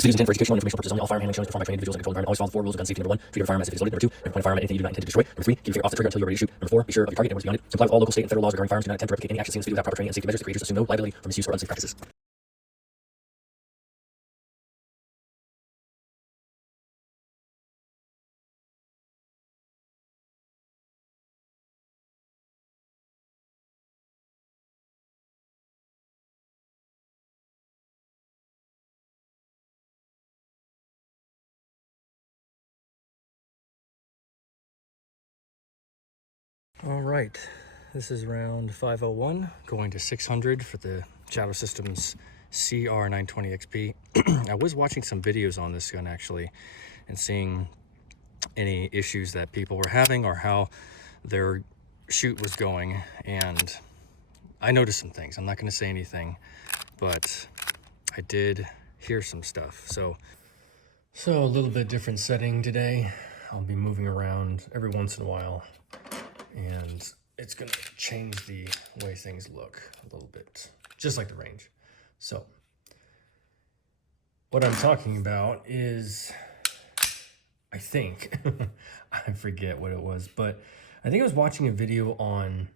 This video is intended for educational and informational purposes only. All firearm handling shown is performed by trained individuals in a controlled environment. Always follow the 4 rules of gun safety. Number 1, treat your firearm as if it's loaded. Number 2, never point a firearm at anything you do not intend to destroy. Number 3, keep your finger off the trigger until you're ready to shoot. Number 4, be sure of your target and where it's beyond it. Comply with all local, state, and federal laws regarding firearms. Do not attempt to replicate any actions seen in this video without proper training and safety measures. The creators assume no liability for misuse or unsafe practices. All right, this is round 501, going to 600 for the Shadow Systems CR920XP. I was watching some videos on this gun actually and seeing any issues that people were having or how their shoot was going, and I noticed some things. I'm not going to say anything, but I did hear some stuff. So a little bit different setting today. I'll be moving around every once in a while, and it's going to change the way things look a little bit, just like the range. So what I'm talking about is, I think, I forget what it was, but I think I was watching a video on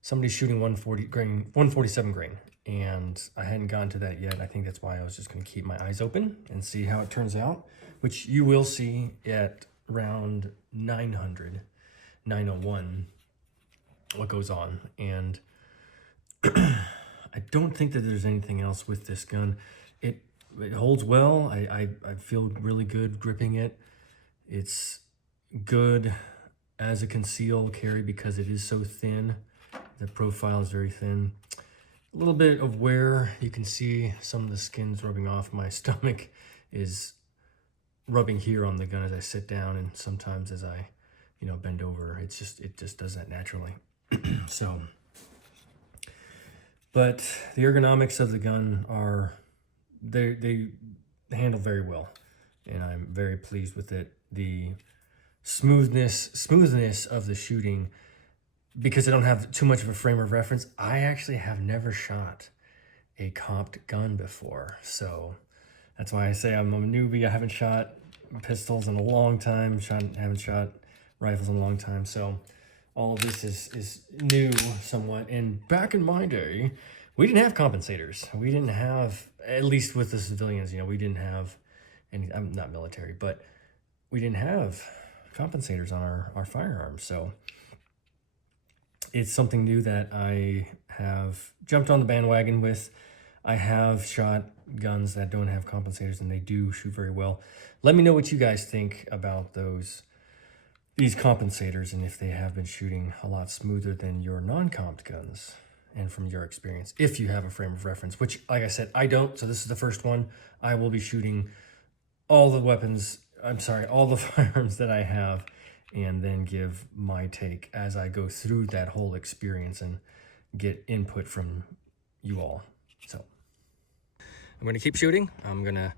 somebody shooting 147 grain, and I hadn't gotten to that yet. I think that's why I was just going to keep my eyes open and see how it turns out, which you will see at round 901 what goes on. And I don't think that there's anything else with this gun. It holds well. I feel really good gripping it. It's good as a concealed carry because it is so thin. The profile is very thin. A little bit of wear. You can see some of the skin's rubbing off. My stomach is rubbing here on the gun as I sit down, and sometimes as I, bend over. It just does that naturally. So, but the ergonomics of the gun are, they handle very well, and I'm very pleased with it. The smoothness of the shooting, because I don't have too much of a frame of reference. I actually have never shot a comped gun before, so that's why I say I'm a newbie. I haven't shot pistols in a long time, haven't shot rifles in a long time, so all of this is new somewhat. And back in my day, we didn't have compensators. We didn't have, at least with the civilians, we didn't have any. I'm not military, but we didn't have compensators on our firearms. So it's something new that I have jumped on the bandwagon with. I have shot guns that don't have compensators, and they do shoot very well. Let me know what you guys think about these compensators, and if they have been shooting a lot smoother than your non-comped guns, and from your experience, if you have a frame of reference, which, like I said, I don't. So this is the first one. I will be shooting all the firearms that I have, and then give my take as I go through that whole experience and get input from you all. So I'm going to keep shooting. I'm going to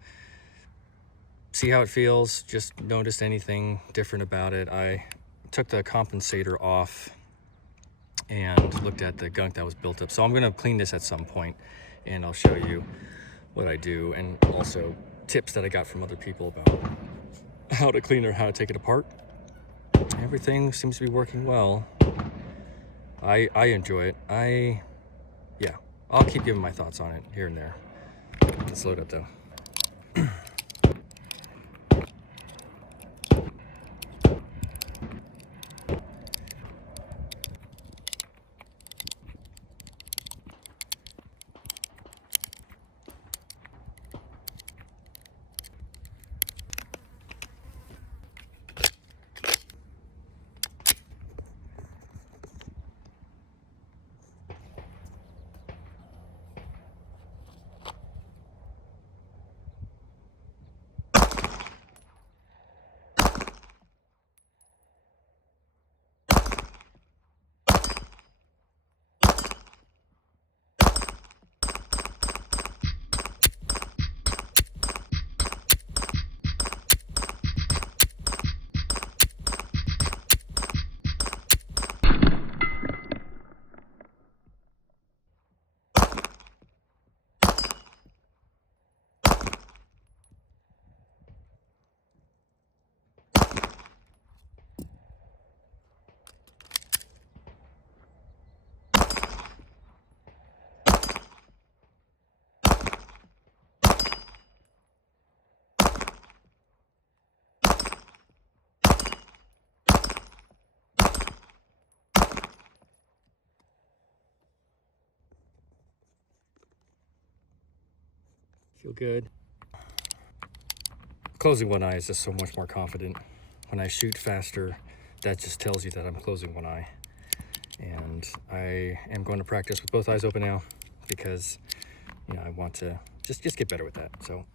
see how it feels. Just noticed anything different about it. I took the compensator off and looked at the gunk that was built up. So I'm going to clean this at some point, and I'll show you what I do, and also tips that I got from other people about how to clean or how to take it apart. Everything seems to be working well. I enjoy it. I'll keep giving my thoughts on it here and there. Let's load up though. Feel good. Closing one eye is just so much more confident. When I shoot faster, that just tells you that I'm closing one eye. And I am going to practice with both eyes open now because, you know, I want to just get better with that. So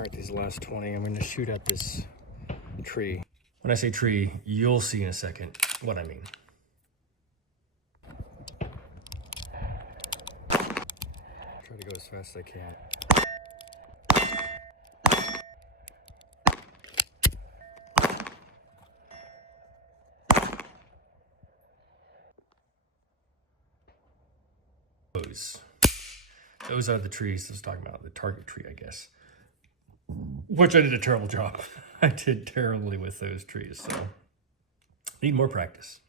all right, these last 20, I'm going to shoot at this tree. When I say tree, you'll see in a second what I mean. Try to go as fast as I can. Those are the trees I was talking about, the target tree, I guess. Which I did a terrible job. I did terribly with those trees, so need more practice.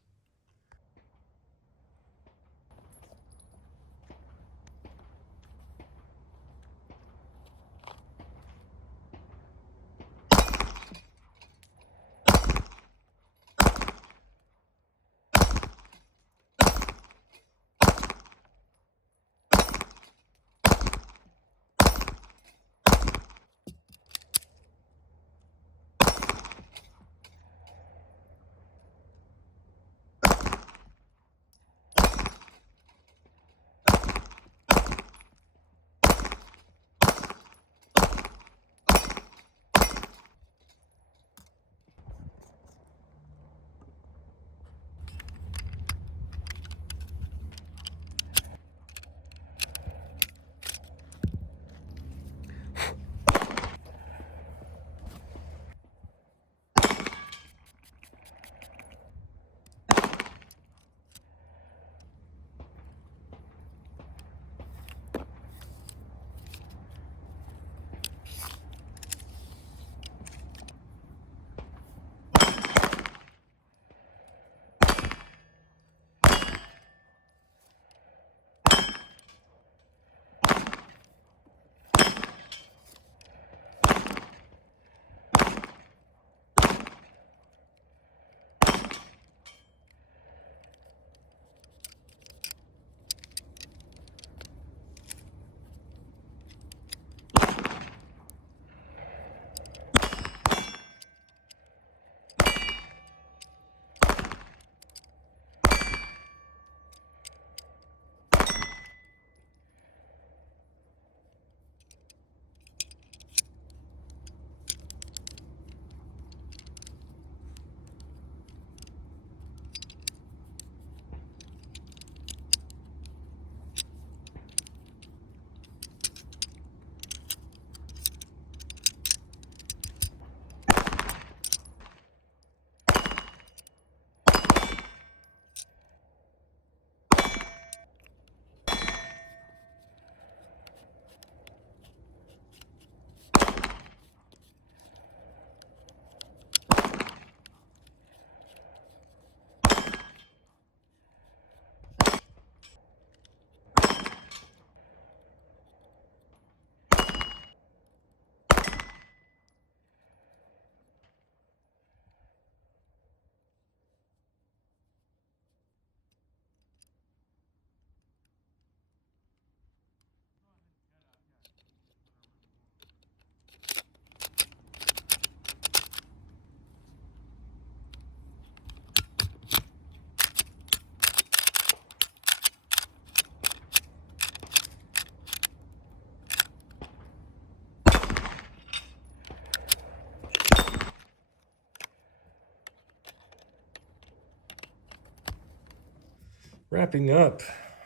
Wrapping up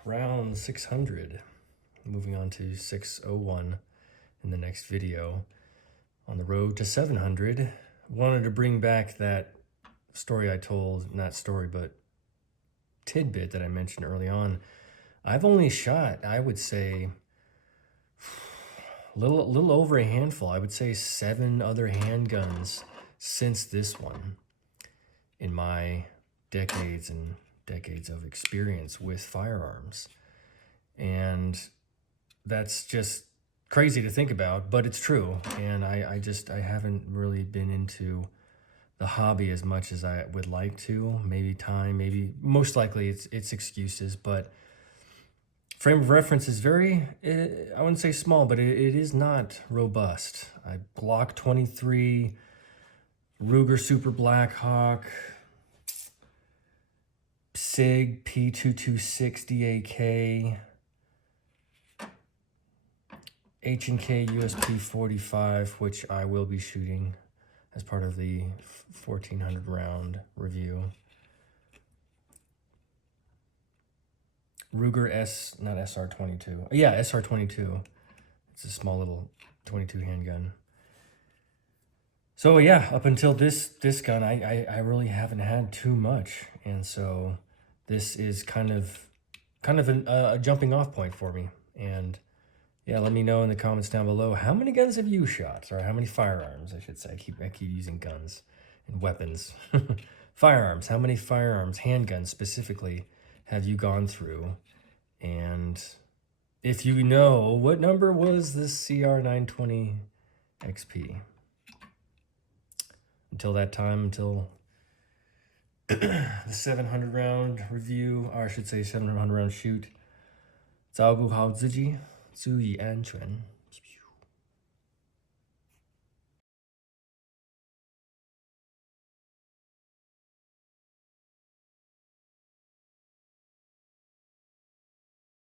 round 600. Moving on to 601 in the next video. On the road to 700. Wanted to bring back that story I told, not story, but tidbit that I mentioned early on. I've only shot, I would say, a little over a handful. I would say 7 other handguns since this one in my decades and decades of experience with firearms. And that's just crazy to think about, but it's true. And I haven't really been into the hobby as much as I would like to. Maybe time, maybe most likely it's excuses, but frame of reference is very, I wouldn't say small, but it is not robust. I Glock 23, Ruger Super Blackhawk, SIG P2260 AK, H&K USP 45, which I will be shooting as part of the 1400 round review. Ruger not SR22. Yeah, SR22. It's a small little 22 handgun. So yeah, up until this gun, I really haven't had too much, and so this is kind of a jumping off point for me. And yeah, let me know in the comments down below, how many guns have you shot? Or how many firearms, I should say. I keep using guns and weapons. Firearms, how many firearms, handguns specifically, have you gone through? And if you know, what number was this CR920XP? Until that time, until the 700 round review, or I should say 700 round shoot. 照顾好自己，注意安全。